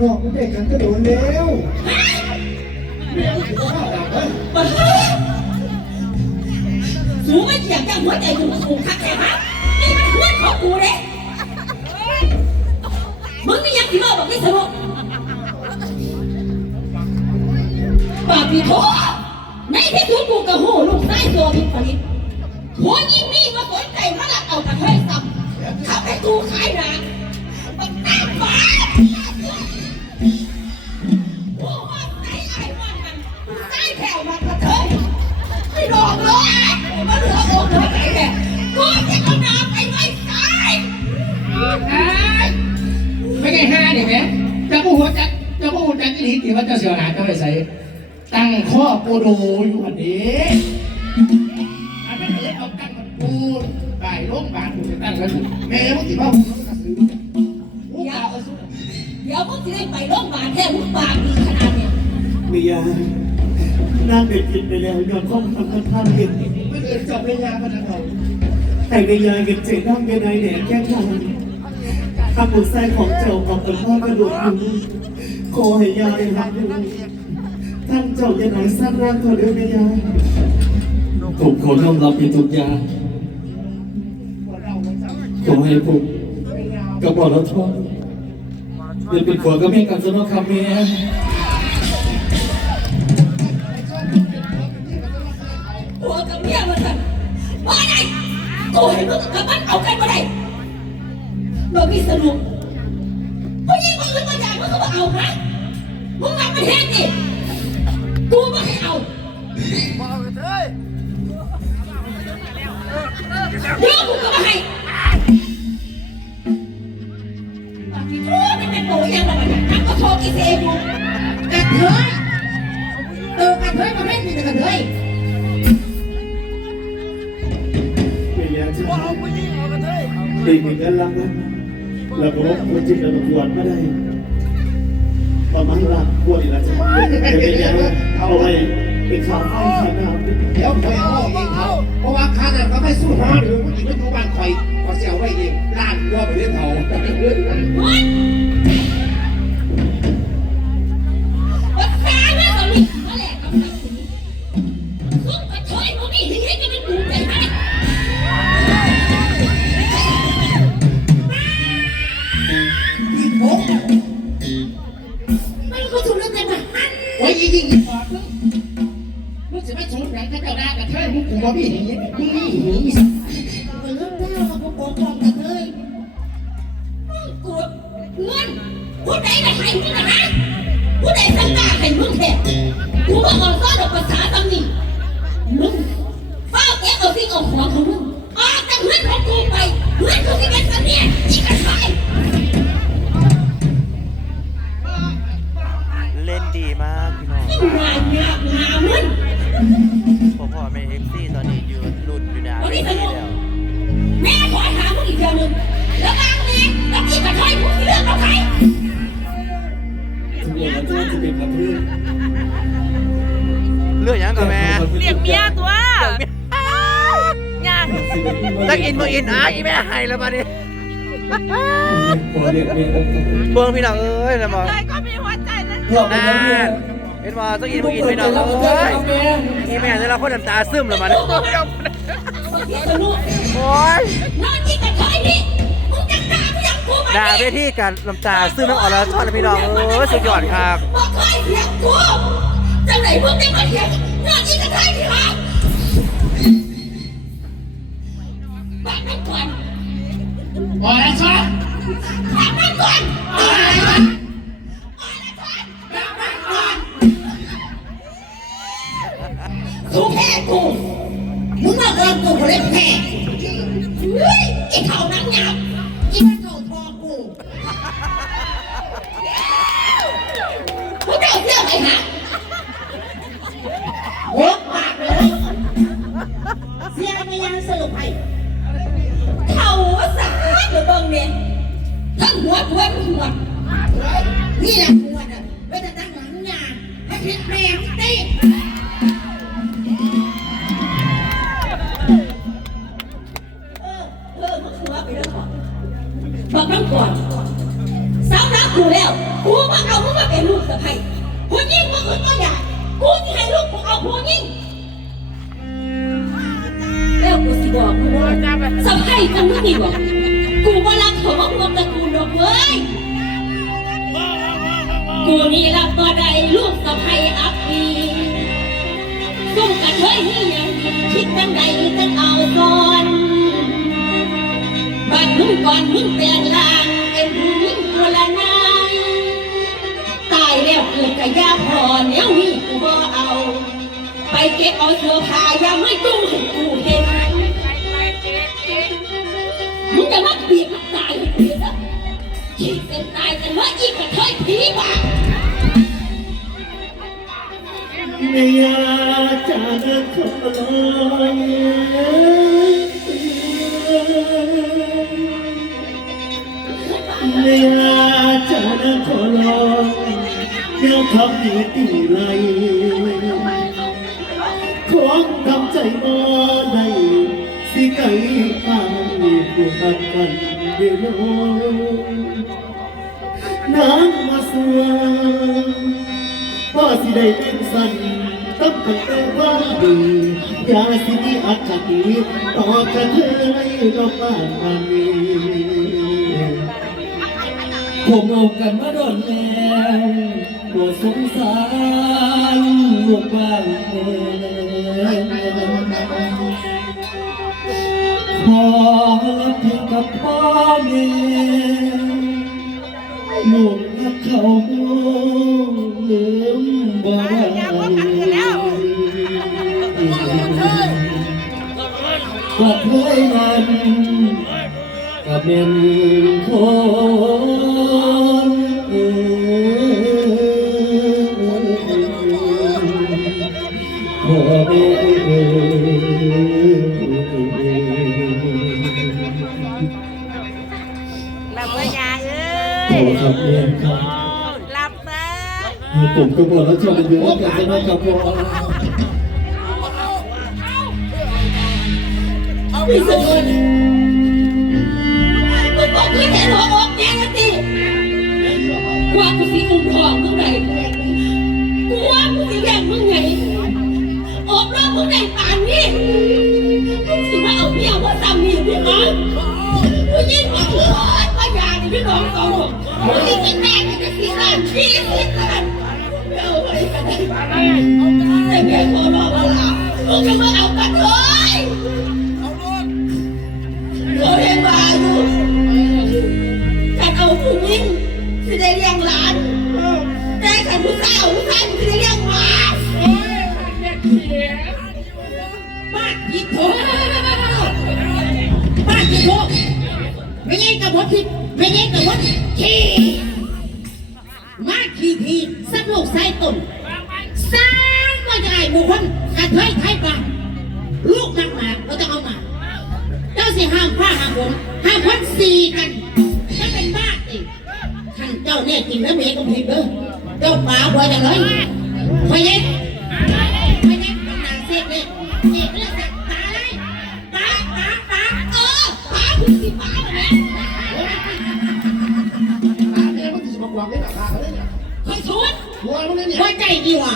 นอกมันได้กันก็โดนแล้วเดี๋ยสูงไม่เกี่ยงจังหัวใจกูงสูงคักแค่ฮะนี่มันเพื่อนของกูเด้มึงนี่ยังกี่รอบอกไม่สนุกปากปีโถในที่สุดกูกระหูลูกไส้ตัวมีผลิตหัวยิ่งนี่มาสนใจมาลักเอากระเทยซ้ำทำให้กูขายหนามันแตกฝา ลีที่ว่าเจะเสียหาจะไปใส่ตั้งข้อโปโดอยู่อันนี้อันนั้นเลยเอาตั้งมันปูนไปโรงพยาบาลกูจะตั้งกันอยู่แม่มึงสิว่ามึงต้องกระสือกูกล่าวกระสือเดี๋ยวมึงจะได้ไปโรงพยาบาลแค่มึงปากดีขนาดเนี้ยมียานั่งเด็ดกินไปแล้วยอมข้อมทำกันท่านเย็นไม่เกิดจบเรียนยาพัฒนาแต่ในยาเก็บเศษน้ำเกนายแหนแก้ทาง ทำบุญไส้ของเจ้าออกเป็นพ่อกระดูกหมูโคให้ยาได้รับดูท่านเจ้าจะไหนสร้างร่างเขาเดินในยายผมขอยอมรับผิดทุกอย่างขอให้ผมกับบอกเราทอดเดินเป็นขวกับแม่กันสนอคำเมียหัวกับเมียมันกันว่าไงกูให้มึงกับมันเอากันมาได้ พี่สนุกผู้หญิงมึงมาอยากมึงก็มาเอาฮะมึงรับมันแห้งดิกูไม่ให้เอาเดี๋ยวกูก็ไม่ให้ปากที่ทูมันเป็นโตยังไงนักก็โทรกิเซกูกระเทยเออกระเทยมาไม่มีแต่กระเทยเมียจะตีเหมือนกันลังนะ แล้วก็คนจิตเราควรไม่ได้ประมาณหลักพวรอีกแล้วจะเป็นยังไงเอาไปเป็นข่าวไอ้ขนาดเดี๋ยวคอยเอาเองเขาเพราะว่าข้าเนั้นก็ไม่สู้หาหรือผู้หญิงไม่รู้บ้านคอยก็เสียไว้เองล้านวัวไปเลี้ยงเขา มึงมึงจะไม่สูญแรงก็เจ้าหน้ากระเทยมึงกูบ่มีหนีมึงมีห ตักอินมึงอินอะอีแม่ให้แล้วมาดิพอเรียกเมียแล้วเบิ่งพี่น้องเอ้ยนะบอกเคยก็มีหัวใจนั้นน่าเห็นว่าตักอินมึงอินพี่น้องเอ้ยอีแม่แต่ละคนน้ำตาซึมแล้วมาเนี่ยที่สนุกโอ้ยนอนที่กระไรนี่มึงจะด่ามึงยังกูมาด่าเวทีกันน้ำตาซึมน้ำอ่อนแล้วทอดเลยพี่น้องเอ้ยสุดยอดครับบอกเคยเถียงกูจังไหนมึงได้มาเถียงนอนที่กระไรนี่ฮะบั ฮะโวกปากเลยเสียไม่ยังสรุปไปเข่าสาดหรือเบิ่งเนี่ยทั้งหัวหัวทั้งหัวนี่แหละหัวน่ะไม่ได้ตั้งหลังงานให้พิษแม่ตี บก็ได้ลูกสะใภ้อับปีสู้กันเฮ้ยนี่ยังคิดจังใดจังเอาก่อนบัดมึงก่อนมึงแปลงร่างเป็นผู้หญิงตัวละนายตายแล้วกิดกะยาพอแนวนี้กูบ่เอา ไปเก็บเอาเสื้อผ้าอย่าไม่จุ้งให้กูเห็นมึงจะมาบีบมาตายให้กูเห็นนะขีดเส้นตายกัน ยผีบ้าเมียจะเดินขอลอยเมียจะเดินขอลอยเดี๋ยวคำนี้ตีไรของทำใจบ่ได้สิไก่ตามมีผู้หักกันเดียวน้ำมาสวง พ่อสิได้เป็นสันต้องเป็นตัวความดีอย่าสิมีอคติต่อกระเทยดอกบ้านนามีผมเอากันมาโดนแล้วปรดสงสารลูกบ้านเอ๋ยขอรับเพียงกับพ่อแม่ลูกรักเขาลืมบ่ได้ กอดเคยนั้นกับเป็นคนเอ่ยพ่อแม่เอ่ยหลับเมื่อยาเอ้ขอย ครับเรียนครับ หลับซะ ผมก็บอกแล้วชอบเป็นเยอะกันใช่ไหมครับพ่อพี่สุดมึงบอกพี่เห็นหัวอกแกกันดิกว่ากูสิอุ้มท้องมึงได้กูว่ากูสิแย่งมึงไงอบรมมึงได้ป่านนี้มึงสิมาเอาเมียว่าสามีพี่น้องกูยิ่งกว่ากูโอ๊ยว่าอย่างนี้พี่น้องสองคนกูยิ่งเป็น มึงจะมาเอากันเลยเราเรียวเห็นมาอยู่การเอาผู้หญิงสิได้เลี้ยงหลานแต่ขันผู้ชายเอาผู้ชายสิได้เลี้ยงหมาบ้านกิโถบ้านกิโถไม่ใช่กับวัดผิดไม่ใช่กับวัดขี้มาขี้ทีสักลูกไส้ตุ่นสร้างมาจะไอ้บุคคล ระเทยไทยบ้านลูกนักหมาเราต้องเอามา เจ้าสิห้ามผ้าห้ามผมห้ามพันสีกันจะเป็นบ้าอีกท่านเจ้าเนี่ยกินแล้วเมย์ก็ผิดเด้อเจ้าป่าบ่อยจังเลยพอเย็นพอเย็นเป็นนางเสกเลยเสกเรื่องจากตาเลยป่าป่าป่าเออป่าคุณสิป่าแบบนี้ตาแม่มันสิมากวางได้หนักตาเขาเลยเนี่ยคอยชวนหัวมันเลยเนี่ยไว้ใจดีว่ะ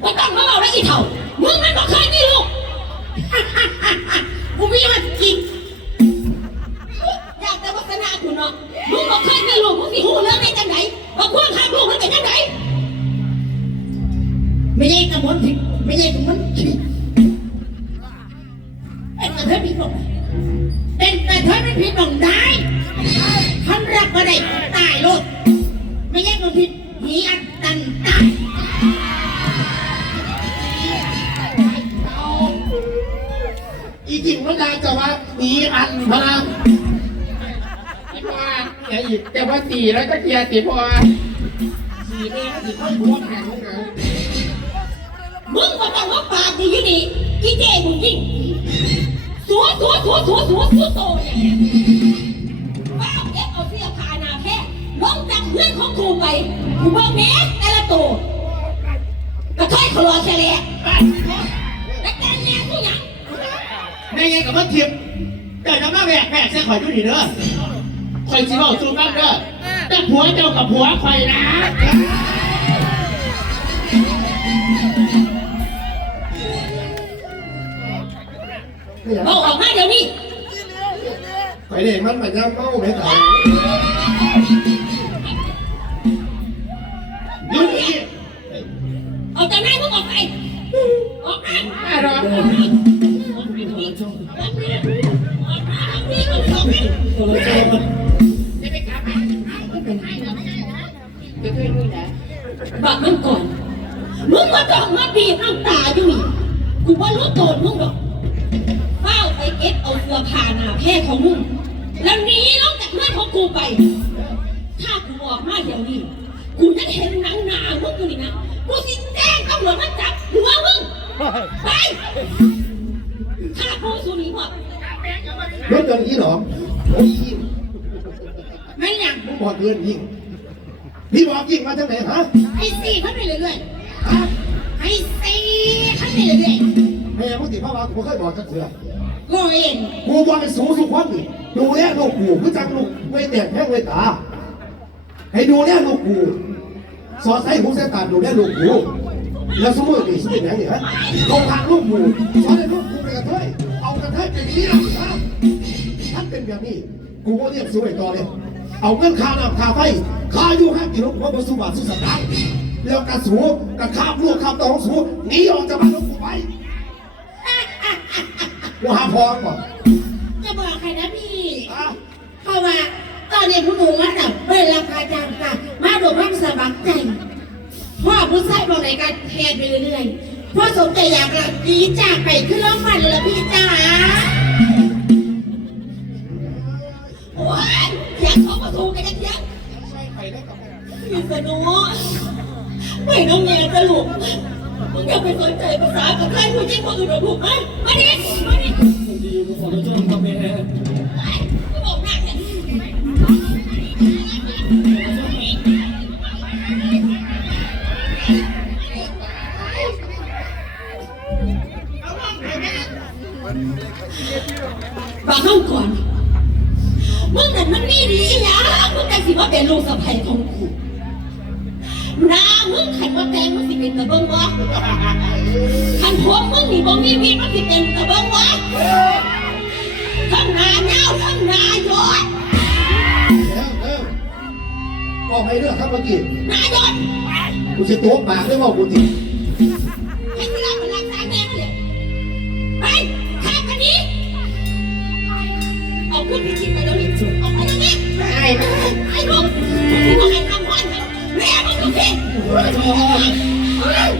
ไม่ต้องมาบอกแล้วอีเถ่า งบอกเคยมีลูกมึงสิหูเรื่องได้จังไหนว่าควงข้ามลูกมันเป็นจังไหนไม่ใช่กระมวลผิดไม่ใช่กระมวลผิดเป็นกระเทยผิดหรอกเป็นกระเทยไม่ผิดหรอกได้ทำรักมาได้ตายโลดไม่ใช่กระผิดหนีอันตันตายอีจริงมันนางจะว่ามีอันพลัง ออย่าอีกแต่ว่าตีแล้วก็เกียร์ตีพอสีแม่สีค่อยบวมแข็งนะมึงมาต้องว่าปากดีอยู่นี่อีเจมึงยิ่งสัวสัวสัวสัวสัวสัวโตเงี้ยว้าเอฟเอาเสื้อผ้าหนาแพ้ลงจากเพื่อนของกูไปกูเบอกแม่แต่ละตัวกระเทยขลอเฉลี่ยแล้วแกแม่กูหยังในไงกับว่าเทียมเกิดน้ำมาแหวกแหวกเส้นข่อยดูดีเด้อ ข่อยสิบอกสู้กันเด้อเออแต่ผัวเจ้ากับผัวคอยนะเอาออกมาเดี๋ยวนี้คอยเด็กมันมันยังเมาไม่ตายยืนนี่เอาจากไหนมึงออกไปออกไปไม่หรอกออกไปออกไปออกไปออกไป บักมันก่อน มึงมาจ้องมาบีบน้ำตาอยู่นี่กูว่ารู้โตนมึงหรอกเฝ้าไปเก็บเอาเสื้อผ้าหน้าแพร่ของมึง แล้วหนีลงจากเมื่อนของกูไป ถ้ากูออกมาเดี๋ยวนี้ กูจะเห็นหนังหนามึงอยู่นี่นะ กูสิแจ้งตำรวจมาจับหัวมึง ไปถ้ากูสุนีบอกรถยนต์ยี่หรอโอ้ยยิง ไม่อยากมึงบอกเกินยิงพี่บอกยิงมาจากไหนฮะให้สี่ขั้นไปเรื่อยฮะๆให้สี่ขั้นไปเรื่อยแม่มึงติดพ่อมากูไม่เคยบอกจักเสือๆกูเองกูบอกเป็นสูงสุดความนี่ดูแลลูกกูกูจังลูกไม่แตกแห้งเลยตา ให้ดูแลลูกกูสอดใส่หูเส้นตาดูแลลูกกูแล้วสมมติดิสมมติไหนเนี่ยฮะตรงทางลูกกูสอนให้ลูกกูเป็นกระเทยเอากระเทยเป็นนี้นะถ้าเป็นแบบนี้กูก็เรียกสวยต่อเลย เอาเงินค่าน้ำค่าไฟค่าอยู่ห้ากิโลเพราะบสุบาทสุสตางค์แล้วกระสูกระคาบลูกคาบตองสูหนีออกจากบ้านลูกกูไปกูหาพรก่อนจะบอกใครนะพี่อะเพราะว่าตอนนี้ผู้หนูมาดับเวลาการจ้างค่ะ มาดูความสมัครใจพ่อผู้ชายบอกในการแทนไปเรื่อยๆพ่อสมใจอยากรับดีจากไปขึ้นรถไฟเลยพี่จ๋า อยากขอประตูกันยังยังอยู่สนุไม่น้องเมียจะหลุดมึงอย่าไปสนใจภาษากับใครผู้หญิงคนอื่นหรอกถูกไหมมาดิมาดิดีขอรับชมครับแม่ ลูกสะใภ้ของกูนามึงขันว่าแตงมึงสิเป็นตะเบิงวะขันพวกมึงนี่บ่มีมีดมึงสิเป็นตะเบิงวะทั้งนาเงาทั้งนายศแล้วแล้วก็ไม่เลือกครับเมื่อกี้นายศกูจะโต๊ะปากได้ว่ากูติใああ。